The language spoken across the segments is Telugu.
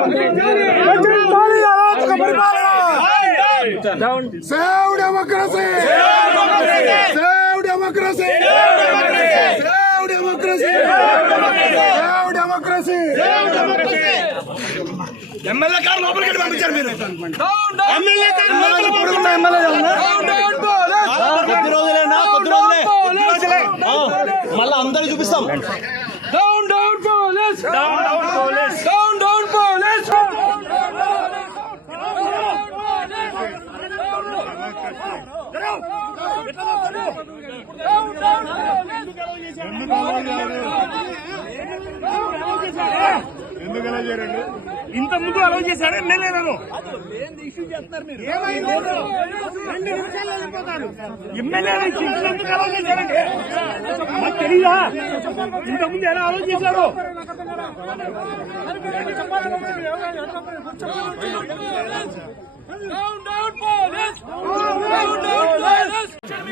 ಎಂಎಲ್ಎ ್ರಸಿ ಸೌಮೋಕ್ರಸಿಮ್ರಸಿ ಡೆಮೋಕ್ರಸಿಮಕ್ರಸಿ ಎಲ್ಲ ఎందుకు అలా ఇంత ముందు అలా చేశాడు ఎమ్మెల్యే నన్ను ఎమ్మెల్యే ఇంతకు అలా తెలీదా ఇంత ముందు ఎలా అలా చేశాడు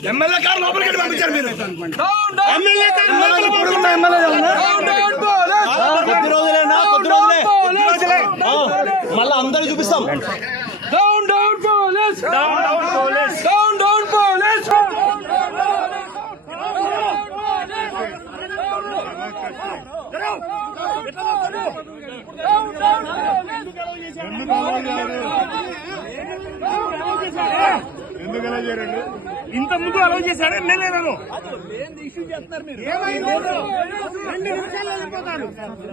ملے کار لوپل گڈ پمپ چير ميرا داؤن داؤن املے کار مٿل ఇంత ముందు అలౌ చేశాడు ఎమ్మెల్యే నన్ను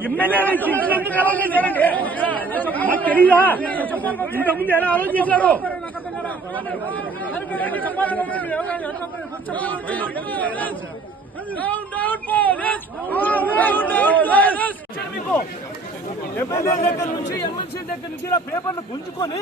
ఎమ్మెల్యే ఇంత ముందు ఎలా అలౌ చేశారు ఎమ్మెల్యే దగ్గర నుంచి ఎమ్మెల్సీ దగ్గర నుంచి ఇలా పేపర్లు గుంజుకొని